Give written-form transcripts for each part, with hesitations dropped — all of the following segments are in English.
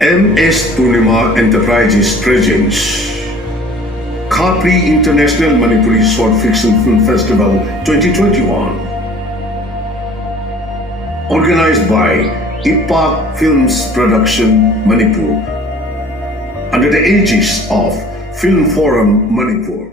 MS Purnima Enterprises presents Khapri International Manipuri Short Fiction Film Festival 2021. Organized by Ipak Films Production Manipur under the aegis of Film Forum Manipur.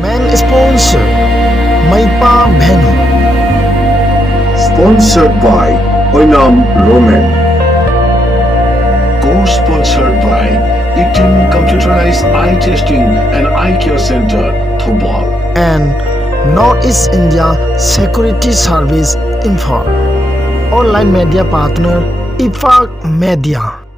Main sponsor Maipa Bhenu. Sponsored by Oinam Roman. Co-sponsored by Eaton Computerized Eye Testing and Eye Care Center, Thobal. And Northeast India Security Service Info. Online media partner Ipak Media.